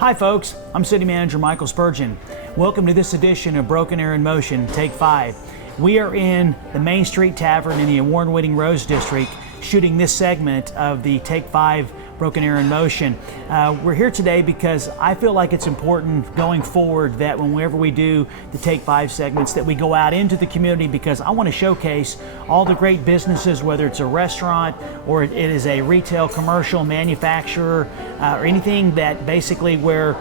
Hi folks, I'm City Manager Michael Spurgeon. Welcome to this edition of Broken Arrow in Motion, Take 5. We are in the Main Street Tavern in the award-winning Rose District, shooting this segment of the Take 5 Broken Arrow in Motion. We're here today because I feel like it's important going forward that whenever we do the Take 5 segments that we go out into the community, because I want to showcase all the great businesses, whether it's a restaurant or it is a retail, commercial, manufacturer, or anything that basically where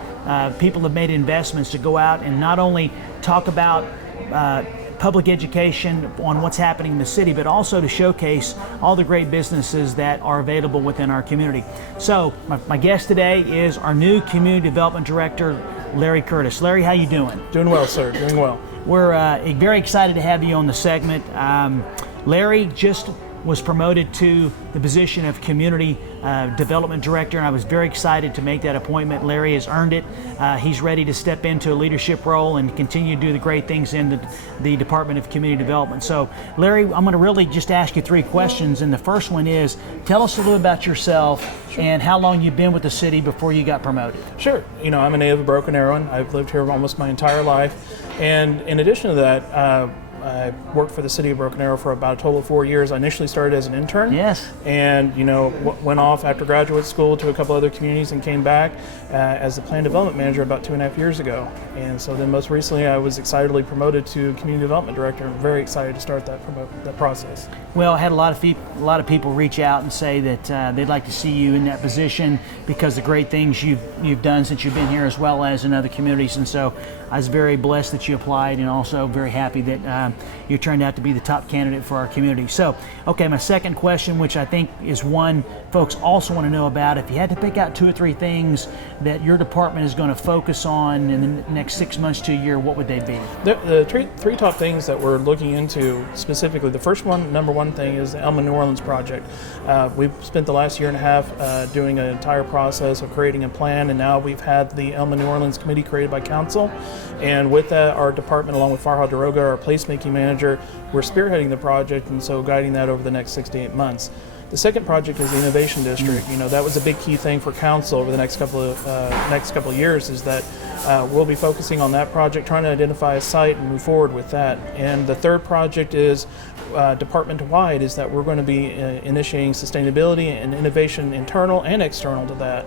people have made investments to go out and not only talk about public education on what's happening in the city, but also to showcase all the great businesses that are available within our community. So my guest today is our new Community Development Director, Larry Curtis. Larry, how you doing? Doing well, sir, doing well. We're very excited to have you on the segment. Larry just was promoted to the position of Community Development Director, and I was very excited to make that appointment. Larry has earned it. He's ready to step into a leadership role and continue to do the great things in the Department of Community Development. So, Larry, I'm going to really just ask you 3 questions, and the first one is, tell us a little about yourself and how long you've been with the city before you got promoted. Sure. You know, I'm a native of Broken Arrow. I've lived here almost my entire life, and in addition to that, I worked for the city of Broken Arrow for about a total of 4 years. I initially started as an intern. Yes. And, you know, went off after graduate school to a couple other communities and came back as the plan development manager about 2.5 years ago. And so then most recently I was excitedly promoted to community development director. I'm very excited to start that process. Well, I had a lot of people reach out and say that they'd like to see you in that position because of the great things you've done since you've been here, as well as in other communities. And so I was very blessed that you applied, and also very happy that you turned out to be the top candidate for our community. So, okay, my second question, which I think is one folks also want to know about, if you had to pick out 2 or 3 things that your department is going to focus on in the next 6 months to a year, what would they be? The three top things that we're looking into specifically, the first one, number one thing, is the Elma New Orleans project. We've spent the last 1.5 years doing an entire process of creating a plan, and now we've had the Elma New Orleans committee created by council. And with that, our department, along with Farhad Daroga, our placemaking manager, we're spearheading the project, and so guiding that over the next 6 to 8 months. The second project is the Innovation District. You know, that was a big key thing for council over the next couple of years, is that we'll be focusing on that project, trying to identify a site and move forward with that. And the third project is department-wide, is that we're going to be initiating sustainability and innovation, internal and external to that.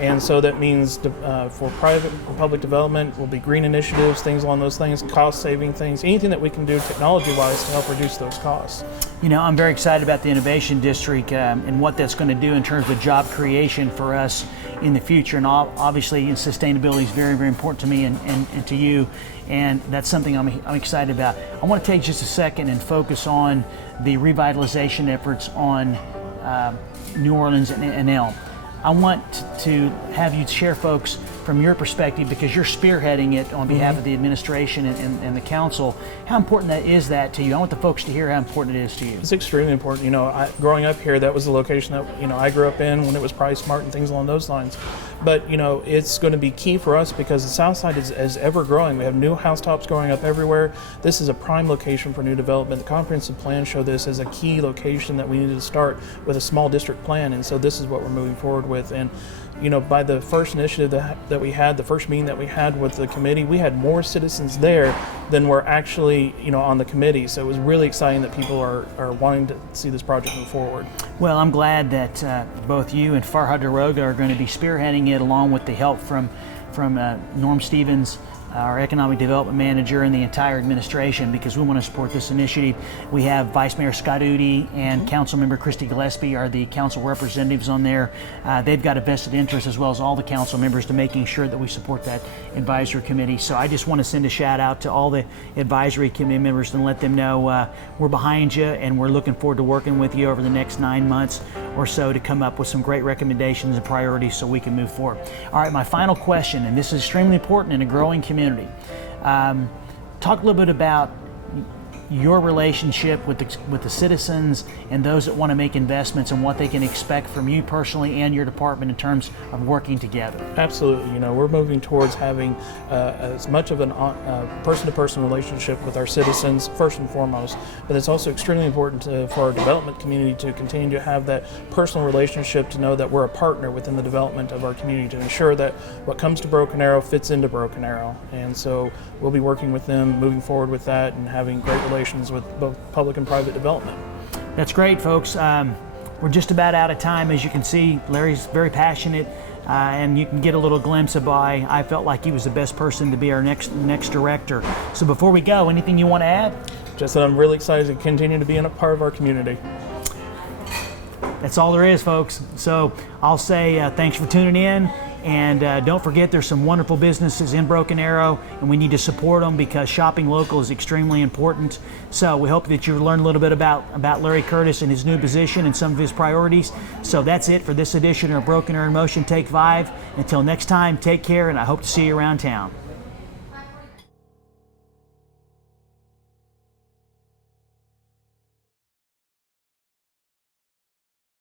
And so that means for private and public development will be green initiatives, things along those things, cost-saving things, anything that we can do technology-wise to help reduce those costs. You know, I'm very excited about the Innovation District and what that's going to do in terms of job creation for us in the future. And obviously, sustainability is very, very important to me and to you. And that's something I'm excited about. I want to take just a second and focus on the revitalization efforts on New Orleans and Elm. I want to have you share, folks, from your perspective, because you're spearheading it on behalf of the administration and the council, how important that is to you. I want the folks to hear how important it is to you. It's extremely important. You know, growing up here, that was the location that, you know, I grew up in when it was probably smart and things along those lines. But, you know, it's going to be key for us because the South Side is ever growing. We have new housetops going up everywhere. This is a prime location for new development. The comprehensive plan showed this as a key location that we needed to start with a small district plan, and so this is what we're moving forward with. And, you know, by the first initiative that we had, the first meeting that we had with the committee, we had more citizens there than were actually, you know, on the committee. So it was really exciting that people are wanting to see this project move forward. Well, I'm glad that both you and Farhad Daroga are going to be spearheading it, along with the help from Norm Stevens, our economic development manager, and the entire administration, because we want to support this initiative. We have Vice Mayor Scott Udi and Council Member Christy Gillespie are the council representatives on there. They've got a vested interest, as well as all the council members, to making sure that we support that advisory committee. So I just want to send a shout out to all the advisory committee members and let them know we're behind you, and we're looking forward to working with you over the next 9 months or so to come up with some great recommendations and priorities so we can move forward. All right, my final question, and this is extremely important in a growing community. Talk a little bit about your relationship with the citizens and those that want to make investments, and what they can expect from you personally and your department in terms of working together. Absolutely. We're moving towards having as much of a person-to-person relationship with our citizens first and foremost, but it's also extremely important for our development community to continue to have that personal relationship, to know that we're a partner within the development of our community, to ensure that what comes to Broken Arrow fits into Broken Arrow. And so we'll be working with them, moving forward with that, and having great relations with both public and private development. That's great, folks. We're just about out of time. As you can see, Larry's very passionate, and you can get a little glimpse of why I felt like he was the best person to be our next director. So before we go, anything you want to add? Just that I'm really excited to continue to be a part of our community. That's all there is, folks. So I'll say thanks for tuning in. And don't forget, there's some wonderful businesses in Broken Arrow, and we need to support them because shopping local is extremely important. So we hope that you learn a little bit about Larry Curtis and his new position and some of his priorities. So that's it for this edition of Broken Arrow in Motion Take 5. Until next time, take care, and I hope to see you around town.